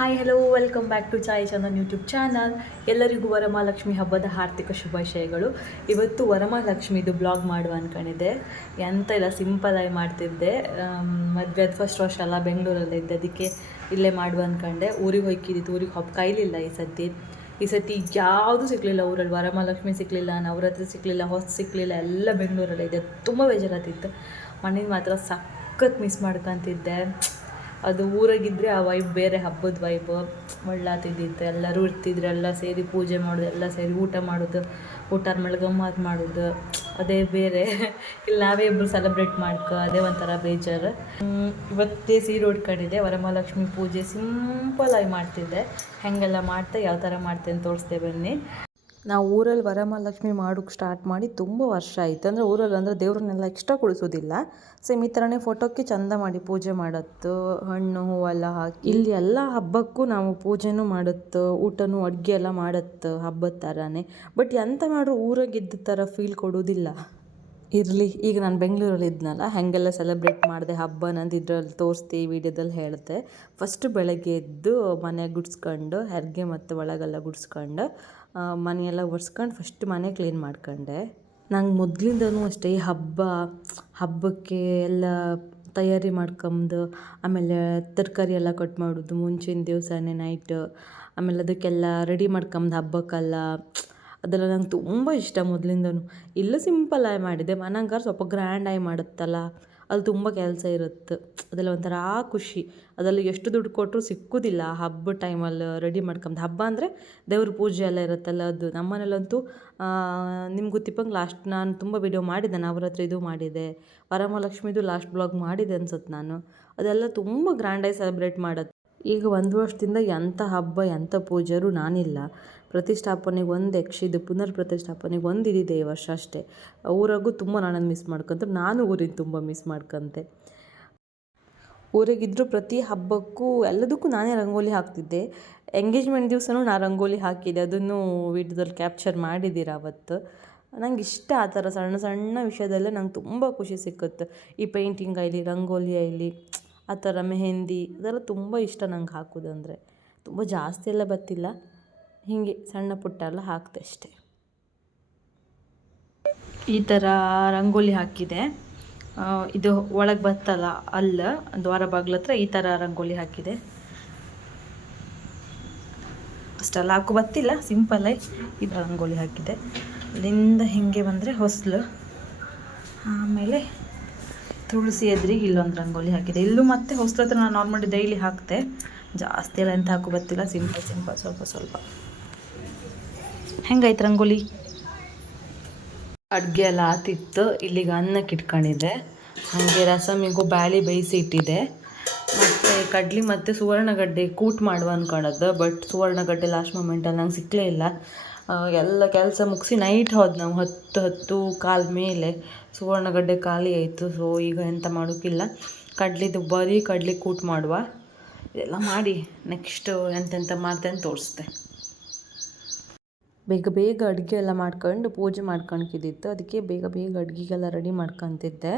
Hi hello welcome back to Chai Chandan YouTube channel. ಎಲ್ಲರಿಗೂ ವರಮಹಾಲಕ್ಷ್ಮಿ ಹಬ್ಬದ ಹಾರ್ದಿಕ ಶುಭಾಶಯಗಳು. ಇವತ್ತು ವರಮಹಾಲಕ್ಷ್ಮಿದು ಬ್ಲಾಗ್ ಮಾಡುವ ಅಂದ್ಕೊಂಡಿದ್ದೆ. ಎಂತ ಇಲ್ಲ, ಸಿಂಪಲಾಗಿ ಮಾಡ್ತಿದ್ದೆ. ಮದುವೆ ಫಸ್ಟ್ ವರ್ಷ ಅಲ್ಲ, ಬೆಂಗಳೂರಲ್ಲೇ ಇದ್ದೆ, ಅದಕ್ಕೆ ಇಲ್ಲೇ ಮಾಡುವ ಅಂದ್ಕೊಂಡೆ. ಊರಿಗೆ ಹೋಯ್ಕಿದ್ದಿತ್ತು, ಊರಿಗೆ ಹಬ್ಬ ಕೈಲಿಲ್ಲ ಈ ಸತಿ ಯಾವುದೂ ಸಿಗಲಿಲ್ಲ ಊರಲ್ಲಿ. ವರಮಹಾಲಕ್ಷ್ಮಿ ಸಿಗಲಿಲ್ಲ, ನವರಾತ್ರಿ ಸಿಗಲಿಲ್ಲ, ಹೊಸ ಸಿಗಲಿಲ್ಲ, ಎಲ್ಲ ಬೆಂಗಳೂರಲ್ಲೇ ಇದೆ. ತುಂಬ ಬೇಜಾರಾಗ್ತಿತ್ತು. ಮನೇಲಿ ಮಾತ್ರ ಸಖತ್ ಮಿಸ್ ಮಾಡ್ಕೊತಿದ್ದೆ. ಅದು ಊರಾಗಿದ್ದರೆ ಆ ವೈಬ್ ಬೇರೆ, ಹಬ್ಬದ ವೈಬ್ ಒಳ್ಳಾತಿದ್ದಿತ್ತು. ಎಲ್ಲರೂ ಇರ್ತಿದ್ರು, ಎಲ್ಲ ಸೇರಿ ಪೂಜೆ ಮಾಡೋದು, ಎಲ್ಲ ಸೇರಿ ಊಟ ಮಾಡೋದು, ಊಟ ಮೇಲೆ ಗಮ್ಮತ್ತು ಮಾಡೋದು, ಅದೇ ಬೇರೆ. ಇಲ್ಲಿ ನಾವೇ ಇಬ್ಬರು ಸೆಲೆಬ್ರೇಟ್ ಮಾಡ್ಕೊ, ಅದೇ ಒಂಥರ ಬೇಜಾರು. ಇವತ್ತೇ ಸೀರೆ ಉಟ್ಕೊಂಡಿದ್ದೆ. ವರಮಹಾಲಕ್ಷ್ಮಿ ಪೂಜೆ ಸಿಂಪಲಾಗಿ ಮಾಡ್ತಿದ್ದೆ. ಹೇಗೆಲ್ಲ ಮಾಡ್ತೆ, ಯಾವ ಥರ ಮಾಡ್ತೆ ಅಂತ ತೋರಿಸ್ದೆ ಬನ್ನಿ. ನಾವು ಊರಲ್ಲಿ ವರಮಹಾಲಕ್ಷ್ಮಿ ಮಾಡೋಕ್ಕೆ ಸ್ಟಾರ್ಟ್ ಮಾಡಿ ತುಂಬ ವರ್ಷ ಆಯಿತು. ಅಂದರೆ ಊರಲ್ಲಿ ಅಂದರೆ ದೇವ್ರನ್ನೆಲ್ಲ ಎಕ್ಸ್ಟ್ರಾ ಕುಳಿಸೋದಿಲ್ಲ, ಸೇಮ್ ಈ ಥರನೇ ಫೋಟೋಕ್ಕೆ ಚಂದ ಮಾಡಿ ಪೂಜೆ ಮಾಡತ್ತು, ಹಣ್ಣು ಹೂವೆಲ್ಲ ಹಾಕಿ. ಇಲ್ಲಿ ಎಲ್ಲ ಹಬ್ಬಕ್ಕೂ ನಾವು ಪೂಜೆನೂ ಮಾಡುತ್ತೆ, ಊಟನೂ ಅಡುಗೆ ಎಲ್ಲ ಮಾಡುತ್ತೆ ಹಬ್ಬದ ಥರನೇ. ಬಟ್ ಎಂತ ಮಾಡ್ರೂ ಊರಾಗಿದ್ದ ಥರ ಫೀಲ್ ಕೊಡೋದಿಲ್ಲ. ಇರಲಿ, ಈಗ ನಾನು ಬೆಂಗಳೂರಲ್ಲಿ ಇದ್ನಲ್ಲ, ಹಾಗೆಲ್ಲ ಸೆಲೆಬ್ರೇಟ್ ಮಾಡಿದೆ ಹಬ್ಬ ನಂದು. ಇದ್ರಲ್ಲಿ ತೋರಿಸ್ದೆ, ವಿಡಿಯೋದಲ್ಲಿ ಹೇಳಿದೆ. ಫಸ್ಟ್ ಬೆಳಗ್ಗೆ ಎದ್ದು ಮನೆ ಗುಡಿಸ್ಕೊಂಡು, ಹೆರಿಗೆ ಮತ್ತು ಒಳಗೆಲ್ಲ ಗುಡಿಸ್ಕೊಂಡು, ಮನೆಯೆಲ್ಲ ಒರೆಸ್ಕೊಂಡು ಫಸ್ಟ್ ಮನೆ ಕ್ಲೀನ್ ಮಾಡ್ಕೊಂಡೆ. ನಂಗೆ ಮೊದಲಿಂದನೂ ಅಷ್ಟೇ ಈ ಹಬ್ಬಕ್ಕೆ ಎಲ್ಲ ತಯಾರಿ ಮಾಡ್ಕೊಂಡು, ಆಮೇಲೆ ತರಕಾರಿ ಎಲ್ಲ ಕಟ್ ಮಾಡೋದು ಮುಂಚಿನ ದಿವಸನೇ ನೈಟ್, ಆಮೇಲೆ ಅದಕ್ಕೆಲ್ಲ ರೆಡಿ ಮಾಡ್ಕೊಂಡು ಹಬ್ಬಕ್ಕೆಲ್ಲ, ಅದೆಲ್ಲ ನಂಗೆ ತುಂಬ ಇಷ್ಟ ಮೊದಲಿಂದನೂ. ಇಲ್ಲೂ ಸಿಂಪಲ್ಲಾಗಿ ಮಾಡಿದೆ, ಮನೆಗಾರ ಸ್ವಲ್ಪ ಗ್ರ್ಯಾಂಡಾಗಿ ಮಾಡುತ್ತಲ್ಲ, ಅಲ್ಲಿ ತುಂಬ ಕೆಲಸ ಇರುತ್ತೆ. ಅದೆಲ್ಲ ಒಂಥರ ಖುಷಿ. ಅದೆಲ್ಲ ಎಷ್ಟು ದುಡ್ಡು ಕೊಟ್ಟರು ಸಿಕ್ಕೋದಿಲ್ಲ ಆ ಹಬ್ಬ ಟೈಮಲ್ಲಿ ರೆಡಿ ಮಾಡ್ಕೊಂಡು. ಹಬ್ಬ ಅಂದರೆ ದೇವ್ರ ಪೂಜೆ ಎಲ್ಲ ಇರುತ್ತಲ್ಲ, ಅದು ನಮ್ಮನೇಲಂತೂ ನಿಮ್ಗೆ ಗೊತ್ತಿಪ್ಪಂಗೆ ಲಾಸ್ಟ್ ನಾನು ತುಂಬ ವಿಡಿಯೋ ಮಾಡಿದ್ದೆ. ನವರಾತ್ರಿದು ಮಾಡಿದೆ, ವರಮಹಾಲಕ್ಷ್ಮಿದು ಲಾಸ್ಟ್ ಬ್ಲಾಗ್ ಮಾಡಿದೆ ಅನ್ಸುತ್ತೆ ನಾನು. ಅದೆಲ್ಲ ತುಂಬ ಗ್ರ್ಯಾಂಡಾಗಿ ಸೆಲೆಬ್ರೇಟ್ ಮಾಡೋದು. ಈಗ 1 ವರ್ಷದಿಂದ ಎಂಥ ಹಬ್ಬ ಎಂಥ ಪೂಜಾರು ನಾನಿಲ್ಲ. ಪ್ರತಿಷ್ಠಾಪನೆಗೆ ಒಂದು ಯಕ್ಷಿದು ಪುನರ್ ಪ್ರತಿಷ್ಠಾಪನೆಗೆ ಒಂದು ಇದ್ದಿದೆ ಈ ವರ್ಷ ಅಷ್ಟೇ. ಊರಾಗೂ ತುಂಬ ನನ್ನನ್ನು ಮಿಸ್ ಮಾಡ್ಕೊಂತ, ನಾನು ಊರಿಗೆ ತುಂಬ ಮಿಸ್ ಮಾಡ್ಕೊಂತೆ. ಊರಾಗಿದ್ದರೂ ಪ್ರತಿ ಹಬ್ಬಕ್ಕೂ ಎಲ್ಲದಕ್ಕೂ ನಾನೇ ರಂಗೋಲಿ ಹಾಕ್ತಿದ್ದೆ. ಎಂಗೇಜ್ಮೆಂಟ್ ದಿವಸನೂ ನಾನು ರಂಗೋಲಿ ಹಾಕಿದ್ದೆ, ಅದನ್ನು ವಿಡಿಯೋದಲ್ಲಿ ಕ್ಯಾಪ್ಚರ್ ಮಾಡಿದ್ದೀರ ಅವತ್ತು. ನಂಗೆ ಇಷ್ಟ ಆ ಥರ ಸಣ್ಣ ಸಣ್ಣ ವಿಷಯದಲ್ಲೇ ನಂಗೆ ತುಂಬ ಖುಷಿ ಸಿಕ್ಕುತ್ತೆ. ಈ ಪೇಂಟಿಂಗ್ ಆಗಲಿ, ರಂಗೋಲಿ ಆಗಲಿ, ಆ ಥರ ಮೆಹಂದಿ, ಅದೆಲ್ಲ ತುಂಬ ಇಷ್ಟ ನಂಗೆ ಹಾಕೋದಂದರೆ. ತುಂಬ ಜಾಸ್ತಿ ಎಲ್ಲ ಗೊತ್ತಿಲ್ಲ, ಹೀಗೆ ಸಣ್ಣ ಪುಟ್ಟ ಎಲ್ಲ ಹಾಕ್ತೆ ಅಷ್ಟೆ. ಈ ಥರ ರಂಗೋಲಿ ಹಾಕಿದೆ. ಇದು ಒಳಗೆ ಬತ್ತಲ್ಲ ಅಲ್ಲ, ದ್ವಾರ ಬಾಗ್ಲ ಹತ್ರ ಈ ಥರ ರಂಗೋಲಿ ಹಾಕಿದೆ. ಅಷ್ಟೆಲ್ಲ ಹಾಕೋ ಬತ್ತಿಲ್ಲ, ಸಿಂಪಲ್ಲಾಗಿ ಈ ಥರ ರಂಗೋಲಿ ಹಾಕಿದೆ. ಅಲ್ಲಿಂದ ಹಿಂಗೆ ಬಂದರೆ ಹೊಸಲು, ಆಮೇಲೆ ತುಳಸಿ ಎದುರಿಗೆ ಇಲ್ಲೊಂದು ರಂಗೋಲಿ ಹಾಕಿದೆ. ಇಲ್ಲೂ ಮತ್ತೆ ಹೊಸಲು ಹತ್ರ ನಾನು ನಾರ್ಮಲಿ ಡೈಲಿ ಹಾಕ್ತೆ, ಜಾಸ್ತಿ ಎಲ್ಲ ಎಂತ ಹಾಕೋ ಬತ್ತಿಲ್ಲ, ಸಿಂಪಲ್ ಸ್ವಲ್ಪ ಸ್ವಲ್ಪ. ಹೆಂಗಾಯ್ತು ರಂಗೋಲಿ? ಅಡುಗೆ ಎಲ್ಲ ಆತಿತ್ತು. ಇಲ್ಲಿಗೆ ಅನ್ನಕ್ಕೆ ಇಟ್ಕೊಂಡಿದ್ದೆ. ಹಾಗೆ ರಸಮಿಗೂ ಬ್ಯಾಳಿ ಬೇಯಿಸಿ ಇಟ್ಟಿದ್ದೆ. ಮತ್ತು ಕಡ್ಲಿ ಮತ್ತು ಸುವರ್ಣಗಡ್ಡೆ ಕೂಟ್ ಮಾಡುವ ಅಂದ್ಕೊಳ್ಳೋದು. ಬಟ್ ಸುವರ್ಣಗಡ್ಡೆ ಲಾಸ್ಟ್ ಮೂಮೆಂಟಲ್ಲಿ ನಂಗೆ ಸಿಕ್ಕಲೇ ಇಲ್ಲ. ಎಲ್ಲ ಕೆಲಸ ಮುಗಿಸಿ ನೈಟ್ ಹೋದ್ ನಾವು 10 ಕಾಲ ಮೇಲೆ. ಸುವರ್ಣಗಡ್ಡೆ ಖಾಲಿ ಆಯಿತು. ಸೊ ಈಗ ಎಂತ ಮಾಡೋಕ್ಕಿಲ್ಲ, ಬರೀ ಕಡ್ಲಿ ಕೂಟ್ ಮಾಡುವ. ಇದೆಲ್ಲ ಮಾಡಿ ನೆಕ್ಸ್ಟು ಎಂತೆಂತ ಮಾಡ್ತೇನೆ ತೋರಿಸ್ದೆ. ಬೇಗ ಅಡುಗೆ ಎಲ್ಲ ಮಾಡ್ಕೊಂಡು ಪೂಜೆ ಮಾಡ್ಕೊಳಕ್ಕಿದ್ದಿತ್ತು, ಅದಕ್ಕೆ ಬೇಗ ಅಡುಗೆಗೆಲ್ಲ ರೆಡಿ ಮಾಡ್ಕೊತಿದ್ದೆ.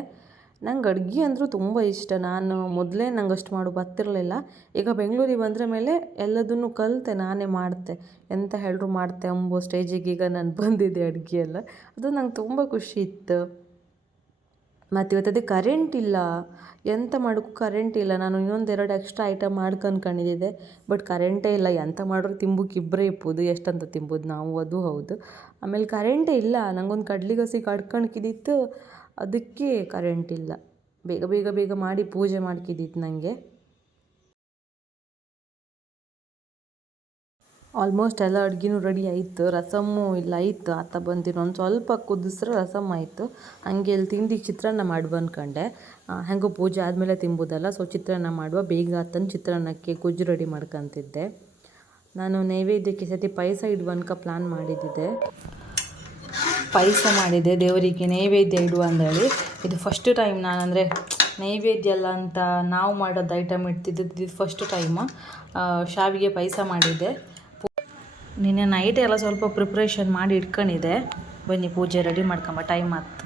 ನಂಗೆ ಅಡುಗೆ ಅಂದರೂ ತುಂಬ ಇಷ್ಟ. ನಾನು ಮೊದಲೇ ನಂಗೆ ಅಷ್ಟು ಮಾಡೋ ಗೊತ್ತಿರಲಿಲ್ಲ. ಈಗ ಬೆಂಗಳೂರಿಗೆ ಬಂದ್ರ ಮೇಲೆ ಎಲ್ಲದನ್ನು ಕಲಿತೆ, ನಾನೇ ಮಾಡ್ತೆ. ಎಂತ ಹೇಳಿದ್ರು ಮಾಡ್ತೆ ಅಂಬೋ ಸ್ಟೇಜಿಗೆ ಈಗ ನಾನು ಬಂದಿದ್ದೆ ಅಡುಗೆ ಎಲ್ಲ. ಅದು ನಂಗೆ ತುಂಬ ಖುಷಿ ಇತ್ತು. ಮತ್ತು ಇವತ್ತು ಅದೇ ಕರೆಂಟ್ ಇಲ್ಲ, ಎಂತ ಮಾಡೋಕ್ಕೂ ಕರೆಂಟ್ ಇಲ್ಲ. ನಾನು ಇನ್ನೊಂದೆರಡು ಎಕ್ಸ್ಟ್ರಾ ಐಟಮ್ ಮಾಡ್ಕೊಂಡಿದ್ದೆ, ಬಟ್ ಕರೆಂಟೇ ಇಲ್ಲ. ಎಂತ ಮಾಡಿದ್ರು ತಿಂಬುಕ್ಕೆ ಇಬ್ಬರೇ ಇಪ್ಪೋದು, ಎಷ್ಟಂತ ತಿಂಬೋದು ನಾವು, ಅದು ಹೌದು. ಆಮೇಲೆ ಕರೆಂಟೇ ಇಲ್ಲ. ನಂಗೊಂದು ಕಡ್ಲಿಗಸಿ ಕಡ್ಕೊಳಕ್ಕಿದ್ದಿತ್ತು, ಅದಕ್ಕೆ ಕರೆಂಟ್ ಇಲ್ಲ. ಬೇಗ ಮಾಡಿ ಪೂಜೆ ಮಾಡ್ಕಿದ್ದಿತ್ತು ನನಗೆ. ಆಲ್ಮೋಸ್ಟ್ ಎಲ್ಲ ಅಡುಗೆನೂ ರೆಡಿ ಆಯಿತು. ರಸಮ್ಮು ಇಲ್ಲ ಆಯಿತು, ಆತ ಬಂದಿರೋ ಒಂದು ಸ್ವಲ್ಪ ಕುದಿಸ್ರೆ ರಸಮ್ ಆಯಿತು. ಹಂಗೆ ಇಲ್ಲಿ ತಿಂಡಿಗೆ ಚಿತ್ರಾನ್ನ ಮಾಡುವ ಅಂದ್ಕೊಂಡೆ. ಹೆಂಗೋ ಪೂಜೆ ಆದಮೇಲೆ ತಿಂಬೋದಲ್ಲ, ಸೊ ಚಿತ್ರಾನ್ನ ಮಾಡುವ. ಬೇಗ ಆತನ ಚಿತ್ರಾನ್ನಕ್ಕೆ ಗೊಜ್ಜು ರೆಡಿ ಮಾಡ್ಕೊತಿದ್ದೆ. ನಾನು ನೈವೇದ್ಯಕ್ಕೆ ಸತಿ ಪಾಯಸ ಇಡುವನ್ಕ ಪ್ಲ್ಯಾನ್ ಮಾಡಿದ್ದೆ. ಪಾಯಸ ಮಾಡಿದೆ ದೇವರಿಗೆ ನೈವೇದ್ಯ ಇಡುವ ಅಂದೇಳಿ. ಇದು ಫಸ್ಟ್ ಟೈಮ್ ನಾನಂದರೆ ನೈವೇದ್ಯ ಎಲ್ಲ ಅಂತ ನಾವು ಮಾಡೋದು ಐಟಮ್ ಇಡ್ತಿದ್ದು, ಇದು ಫಸ್ಟ್ ಟೈಮು. ಶಾವಿಗೆ ಪಾಯಸ ಮಾಡಿದ್ದೆ. ನಿನ್ನೆ ನೈಟ್ ಎಲ್ಲ ಸ್ವಲ್ಪ ಪ್ರಿಪ್ರೇಷನ್ ಮಾಡಿ ಇಟ್ಕೊಂಡಿದ್ದೆ. ಬನ್ನಿ ಪೂಜೆ ರೆಡಿ ಮಾಡ್ಕೊಂಬ, ಟೈಮ್ ಆಯ್ತು.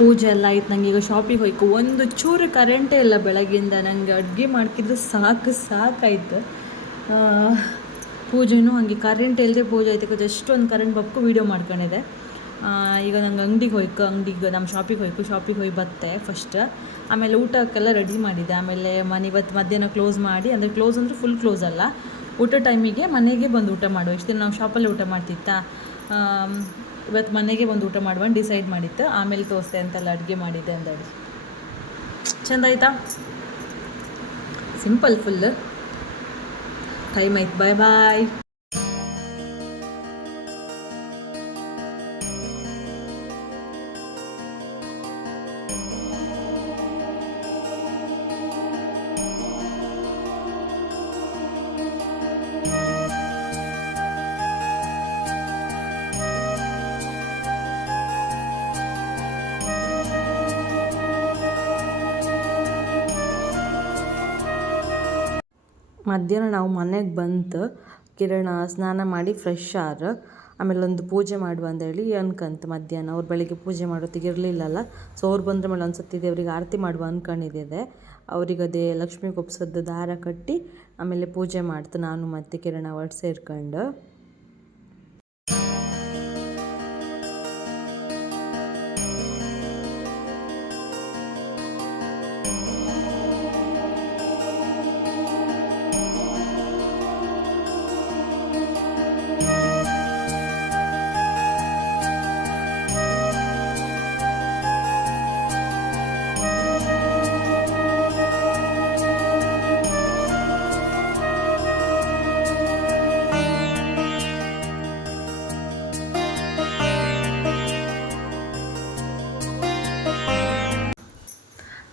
ಪೂಜೆ ಎಲ್ಲ ಆಯ್ತು. ನಂಗೆ ಈಗ ಶಾಪಿಗೆ ಹೋಯ್ಕು ಒಂದು ಚೂರು ಕರೆಂಟೇ ಇಲ್ಲ ಬೆಳಗ್ಗಿಂದ. ನನಗೆ ಅಡುಗೆ ಮಾಡ್ತಿದ್ದು ಸಾಕಾಯ್ತು. ಪೂಜೆನೂ ಹಾಗೆ ಕರೆಂಟ್ ಇಲ್ಲದೆ ಪೂಜೆ ಆಯ್ತು. ಜಸ್ಟ್ ಒಂದು ಕರೆಂಟ್ ಬಕ್ಕು ವೀಡಿಯೋ ಮಾಡ್ಕೊಂಡಿದ್ದೆ. ಈಗ ನಂಗೆ ಅಂಗಡಿಗೆ ನಮ್ಮ ಶಾಪಿಗೆ ಹೋಗಿ ಬತ್ತೆ ಫಸ್ಟ್. ಆಮೇಲೆ ಊಟಕ್ಕೆಲ್ಲ ರೆಡಿ ಮಾಡಿದ್ದೆ. ಆಮೇಲೆ ಇವತ್ತು ಮಧ್ಯಾಹ್ನ ಕ್ಲೋಸ್ ಮಾಡಿ, ಅಂದರೆ ಕ್ಲೋಸ್ ಅಂದರೆ ಫುಲ್ ಕ್ಲೋಸ್ ಅಲ್ಲ, ಊಟ ಟೈಮಿಗೆ ಮನೆಗೆ ಬಂದು ಊಟ ಮಾಡುವ. ಇಷ್ಟು ದಿನ ನಾವು ಶಾಪಲ್ಲೇ ಊಟ ಮಾಡ್ತಿತ್ತಾ, ಇವತ್ತು ಮನೆಗೆ ಬಂದು ಊಟ ಮಾಡುವ ಡಿಸೈಡ್ ಮಾಡಿತ್ತು. ಆಮೇಲೆ ತೋರಿಸ್ತೆ ಅಂತೆಲ್ಲ ಅಡುಗೆ ಮಾಡಿದ್ದೆ ಅಂದೇಳಿ. ಚೆಂದ ಆಯ್ತಾ? Simple full. ಟೈಮ್ ಆಯ್ತು, ಬಾಯ್. ಮಧ್ಯಾಹ್ನ ನಾವು ಮನೆಗೆ ಬಂತು. ಕಿರಣ ಸ್ನಾನ ಮಾಡಿ ಫ್ರೆಶ್ ಆಮೇಲೆ ಒಂದು ಪೂಜೆ ಮಾಡುವ ಅಂದೇಳಿ ಅನ್ಕಂತು. ಮಧ್ಯಾಹ್ನ ಅವ್ರು ಬೆಳಿಗ್ಗೆ ಪೂಜೆ ಮಾಡೋತ್ತಿಗೆ ಇರಲಿಲ್ಲಲ್ಲ, ಸೊ ಅವ್ರು ಬಂದರೆ ಮೇಲೆ ಒಂದು ಸತಿ ದೇವ್ರಿಗೆ ಆರತಿ ಮಾಡುವ ಅಂದ್ಕೊಂಡಿದ್ದೆ. ಅವ್ರಿಗೆ ಅದೇ ಲಕ್ಷ್ಮಿ ಕೊಪ್ಸದ್ದು ದಾರ ಕಟ್ಟಿ ಆಮೇಲೆ ಪೂಜೆ ಮಾಡ್ತು. ನಾನು ಮತ್ತು ಕಿರಣ ಒಟ್ಟು ಸೇರ್ಕೊಂಡು.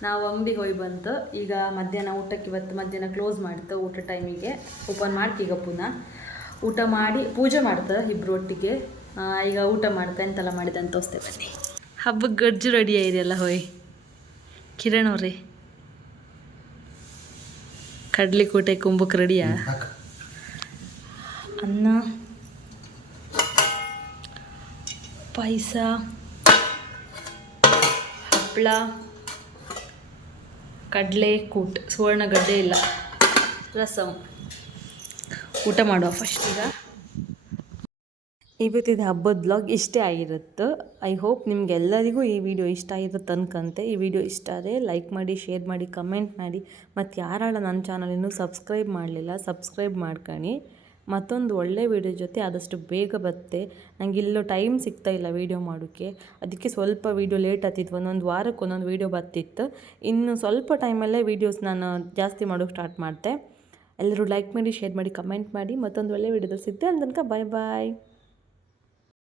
ನಾವು ಅಂಗಡಿಗೆ ಹೋಗಿ ಬಂತು. ಈಗ ಮಧ್ಯಾಹ್ನ ಊಟಕ್ಕೆ ಇವತ್ತು ಮಧ್ಯಾಹ್ನ ಕ್ಲೋಸ್ ಮಾಡ್ತು. ಊಟ ಟೈಮಿಗೆ ಓಪನ್ ಮಾಡ್ತಿ. ಈಗ ಪುನಃ ಊಟ ಮಾಡಿ ಪೂಜೆ ಮಾಡ್ತು ಇಬ್ಬರು ಒಟ್ಟಿಗೆ. ಈಗ ಊಟ ಮಾಡ್ತಾ ಎಂತೆಲ್ಲ ಮಾಡಿದೆ ಅಂತ ತೋರಿಸ್ತೇವೆ ಬನ್ನಿ. ಹಬ್ಬಕ್ಕೆ ಗಡ್ಜು ರೆಡಿ ಆಯಿದೆಯಲ್ಲ ಹೋಯ್ ಕಿರಣ್ ಅವ್ರಿ. ಕಡ್ಲಿ ಕೂಟೆ ಕುಂಬಕ್ಕೆ ರೆಡಿಯಾ? ಅನ್ನ, ಪಾಯಸ, ಹಪ್ಪಳ, ಕಡಲೆ ಕೂಟ್, ಸುವರ್ಣಗಡ್ಡೆ ಇಲ್ಲ, ರಸಮ್. ಊಟ ಮಾಡುವ ಫಸ್ಟ್. ಈಗ ಇವತ್ತಿನ ಹಬ್ಬದ ಬ್ಲಾಗ್ ಇಷ್ಟೇ ಆಗಿರುತ್ತೆ. ಐ ಹೋಪ್ ನಿಮಗೆಲ್ಲರಿಗೂ ಈ ವಿಡಿಯೋ ಇಷ್ಟ ಆಗಿರುತ್ತೆ ಅನ್ಕಂತೆ. ಈ ವಿಡಿಯೋ ಇಷ್ಟ ಆದರೆ ಲೈಕ್ ಮಾಡಿ, ಶೇರ್ ಮಾಡಿ, ಕಮೆಂಟ್ ಮಾಡಿ. ಮತ್ತು ಯಾರಾಳ ನನ್ನ ಚಾನಲ್ ಇನ್ನೂ ಸಬ್ಸ್ಕ್ರೈಬ್ ಮಾಡಲಿಲ್ಲ, ಸಬ್ಸ್ಕ್ರೈಬ್ ಮಾಡ್ಕೊಳ್ಳಿ. ಮತ್ತೊಂದು ಒಳ್ಳೆ ವೀಡಿಯೋ ಜೊತೆ ಆದಷ್ಟು ಬೇಗ ಬರುತ್ತೆ. ನನಗೆ ಇಲ್ಲೂ ಟೈಮ್ ಸಿಗ್ತಾ ಇಲ್ಲ ವೀಡಿಯೋ ಮಾಡೋಕ್ಕೆ, ಅದಕ್ಕೆ ಸ್ವಲ್ಪ ವೀಡಿಯೋ ಲೇಟ್ ಆಗ್ತಿತ್ತು. ಒಂದೊಂದು ವಾರಕ್ಕೆ ಒಂದೊಂದು ವೀಡಿಯೋ ಬರ್ತಿತ್ತು. ಇನ್ನು ಸ್ವಲ್ಪ ಟೈಮಲ್ಲೇ ವೀಡಿಯೋಸ್ ನಾನು ಜಾಸ್ತಿ ಮಾಡೋಕ್ಕೆ ಸ್ಟಾರ್ಟ್ ಮಾಡ್ತೆ. ಎಲ್ಲರೂ ಲೈಕ್ ಮಾಡಿ, ಶೇರ್ ಮಾಡಿ, ಕಮೆಂಟ್ ಮಾಡಿ. ಮತ್ತೊಂದು ಒಳ್ಳೆ ವೀಡಿಯೋದಲ್ಲಿ ಸಿಗ್ತೆ. ಅಲ್ಲಿ ತನಕ ಬಾಯ್.